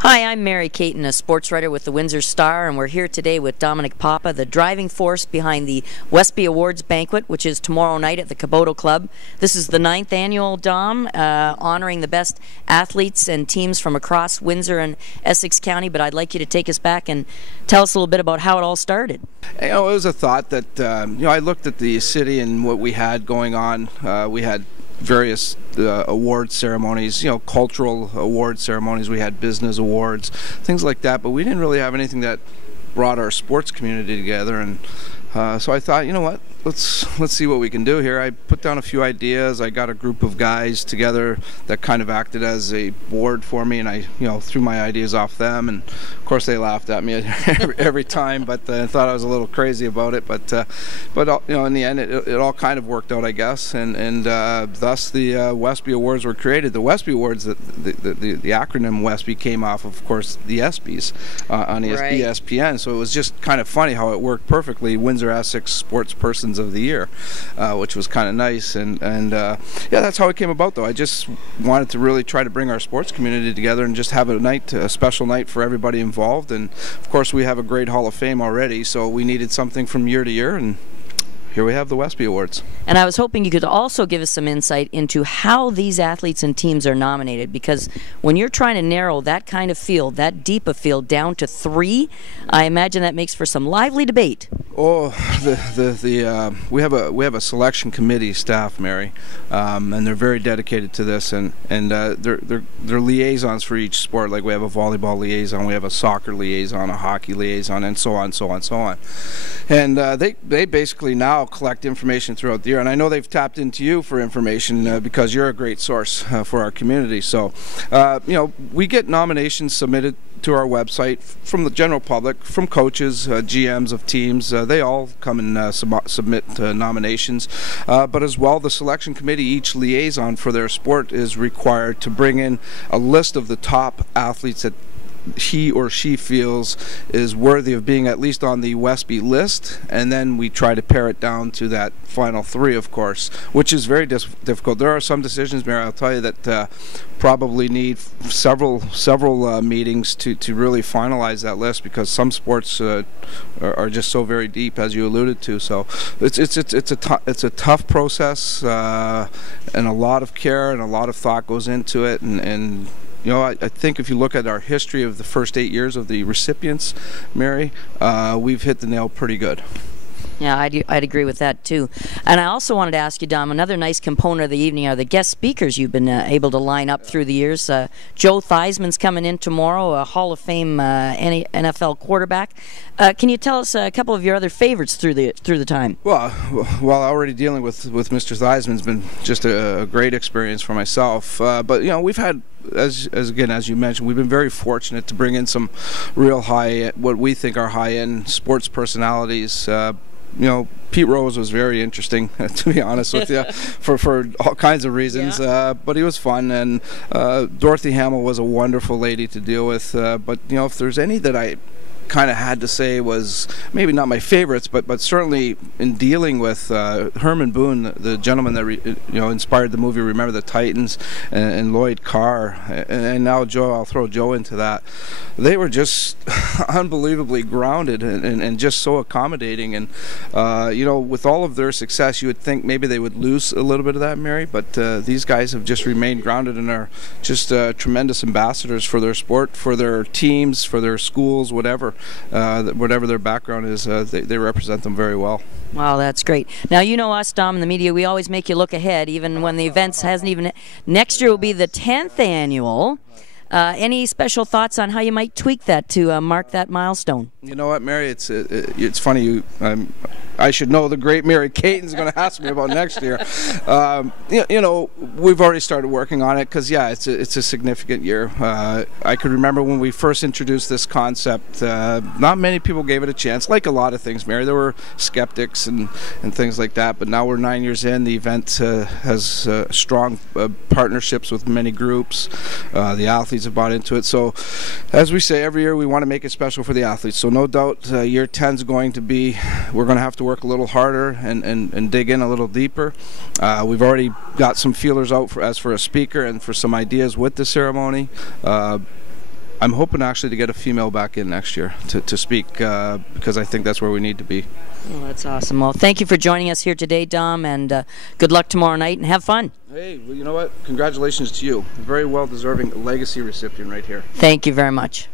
Hi, I'm Mary Caton, a sports writer with the Windsor Star, and we're here today with Domenic Papa, the driving force behind the WESPY Awards banquet, which is tomorrow night at the Caton Club. This is the 9th annual, Dom, honoring the best athletes and teams from across Windsor and Essex County, but I'd like you to take us back and tell us a little bit about how it all started. You know, it was a thought that, I looked at the city and what we had going on. We had various award ceremonies, cultural award ceremonies. We had business awards, things like that, but we didn't really have anything that brought our sports community together. And so I thought, you know what, let's see what we can do here. I put down a few ideas. I got a group of guys together that kind of acted as a board for me, and I threw my ideas off them, and of course they laughed at me every time, but I thought I was a little crazy about it. But in the end it all kind of worked out, I guess, and thus the WESPY Awards were created. The WESPY Awards, the acronym WESPY came off of course the ESPYs on ESPN, so it was just kind of funny how it worked perfectly. Windsor Essex Sports Persons of the Year, which was kind of nice, and yeah, that's how it came about. Though I just wanted to really try to bring our sports community together and just have a special night for everybody involved. And of course we have a great Hall of Fame already, so we needed something from year to year, and here we have the WESPY Awards. And I was hoping you could also give us some insight into how these athletes and teams are nominated, because when you're trying to narrow that kind of field, that deep a field, down to 3, I imagine that makes for some lively debate. Oh, we have a selection committee staff, Mary, and they're very dedicated to this, and they're liaisons for each sport. Like we have a volleyball liaison, we have a soccer liaison, a hockey liaison, and so on, so on, so on. And they basically now collect information throughout the year, and I know they've tapped into you for information because you're a great source for our community. So, we get nominations submitted to our website from the general public, from coaches, GMs of teams. They all come and submit nominations, but as well the selection committee, each liaison for their sport is required to bring in a list of the top athletes that he or she feels is worthy of being at least on the WESPY list, and then we try to pare it down to that final 3, of course, which is very difficult. There are some decisions, Mary, I'll tell you, that probably need several meetings to really finalize that list, because some sports are just so very deep, as you alluded to. So it's a tough process, and a lot of care and a lot of thought goes into it, and I think if you look at our history of the first 8 years of the recipients, Mary, we've hit the nail pretty good. Yeah, I'd agree with that too. And I also wanted to ask you, Dom, another nice component of the evening are the guest speakers you've been able to line up through the years. Joe Theismann's coming in tomorrow, a Hall of Fame NFL quarterback. Can you tell us a couple of your other favorites through the time? Well, already dealing with Mr. Theismann's been just a great experience for myself. But we've had, as you mentioned, we've been very fortunate to bring in some real what we think are high-end sports personalities. Pete Rose was very interesting, to be honest with you, for all kinds of reasons. Yeah. But he was fun, and Dorothy Hamill was a wonderful lady to deal with. But if there's any that I kind of had to say was maybe not my favorites, but certainly in dealing with Herman Boone, the gentleman that inspired the movie Remember the Titans, and Lloyd Carr, and now Joe. I'll throw Joe into that. They were just unbelievably grounded and just so accommodating, and with all of their success, you would think maybe they would lose a little bit of that, Mary, but these guys have just remained grounded and are just tremendous ambassadors for their sport, for their teams, for their schools, whatever their background is. They represent them very well. Wow, that's great. Now, you know us, Dom, in the media, we always make you look ahead, even when the event hasn't even... Next year will be the 10th annual. Any special thoughts on how you might tweak that to mark that milestone? You know what, Mary, it's funny, I should know the great Mary Caton's going to ask me about next year. We've already started working on it, because it's a significant year. I could remember when we first introduced this concept, not many people gave it a chance, like a lot of things, Mary. There were skeptics and things like that, but now we're 9 years in. The event has strong partnerships with many groups. The athletes have bought into it. So, as we say, every year we want to make it special for the athletes. So no doubt year 10 is going to be, we're going to have to work a little harder and dig in a little deeper. We've already got some feelers out as for a speaker and for some ideas with the ceremony. I'm hoping actually to get a female back in next year to speak because I think that's where we need to be. Well, that's awesome. Well, thank you for joining us here today, Dom, and good luck tomorrow night, and have fun. Hey, well, you know what? Congratulations to you. Very well-deserving legacy recipient right here. Thank you very much.